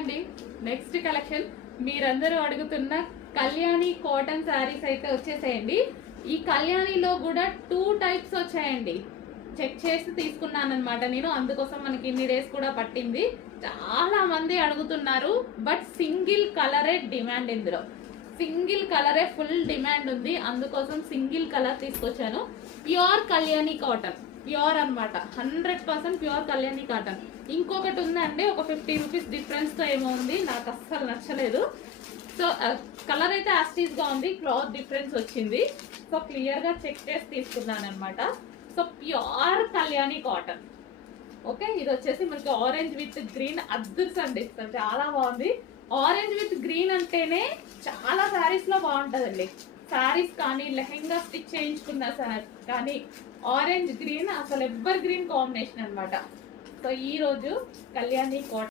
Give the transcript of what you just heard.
అండి, next collection మీరందరూ అడుగుతున్న కళ్యాణి కాటన్ శారీస్ అయితే వచ్చేసేయండి. ఈ కళ్యాణిలో కూడా 2 టైప్స్ వచ్చాయండి. చెక్ చేసి తీసుకున్నాను అనమాట నేను, అందుకోసం మనకి ఇన్ని డేస్ కూడా పట్టింది. చాలా మంది అడుగుతున్నారు, బట్ సింగిల్ కలరే డిమాండ్. ఇందులో సింగిల్ కలరే ఫుల్ డిమాండ్ ఉంది, అందుకోసం సింగిల్ కలర్ తీసుకొచ్చాను. ప్యూర్ కళ్యాణి కాటన్, ప్యూర్ అనమాట, 100% ప్యూర్ కళ్యాణి కాటన్. ఇంకొకటి ఉందండి, ఒక 50 రూపీస్ డిఫరెన్స్ తో ఏమో ఉంది, నాకు అస్సలు నచ్చలేదు. సో కలర్ అయితే యాస్టీస్ గా ఉంది, క్లాత్ డిఫరెన్స్ వచ్చింది. సో క్లియర్ గా చెక్ చేసి తీసుకున్నాను అనమాట. So pure Kalyani cotton. Okay, ఇది వచ్చేసి మనకి ఆరెంజ్ విత్ గ్రీన్ అద్దుర్సండి, చాలా బాగుంది. ఆరెంజ్ విత్ గ్రీన్ అంటేనే చాలా శారీస్ లో బాగుంటదండి. శారీస్ కానీ లెహెంగా స్టిచ్ చేయించుకున్న కానీ ఆరెంజ్ గ్రీన్ అసలు ఎవర్ గ్రీన్ కాంబినేషన్ అనమాట. సో ఈ రోజు కళ్యాణి కాటన్